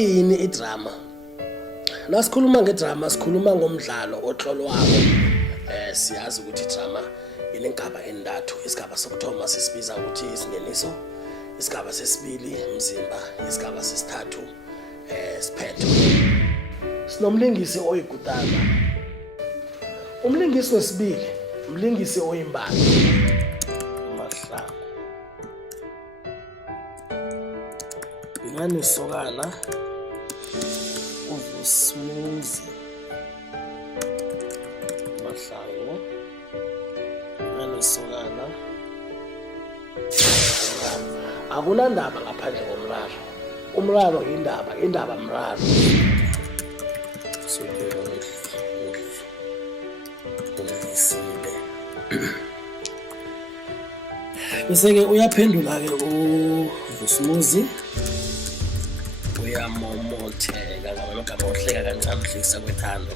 Iyini idrama? Nasikhuluma ngedrama sikhuluma ngomdlalo ohlolwako. Siyazi ukuthi idrama inengaba endathu. Isigaba sokuthoma sisibiza ukuthi isingeniso, isigaba sesibili umzimba, isigaba sesithathu siphetho. Sinomlingisi oyigudana. Umlingisi wesibili, umlingisi oyimbali. Mahlangu. Inganisokana uVusumuzi Mahlangu. Inganisokana. Akunandaba ngaphandle komraro. Umraro indaba, indaba mraro. Bese-ke uyaphendula-ke uVusumuzi uyamomotheka ngama gama ohleka kancane uhlekisa kwethando.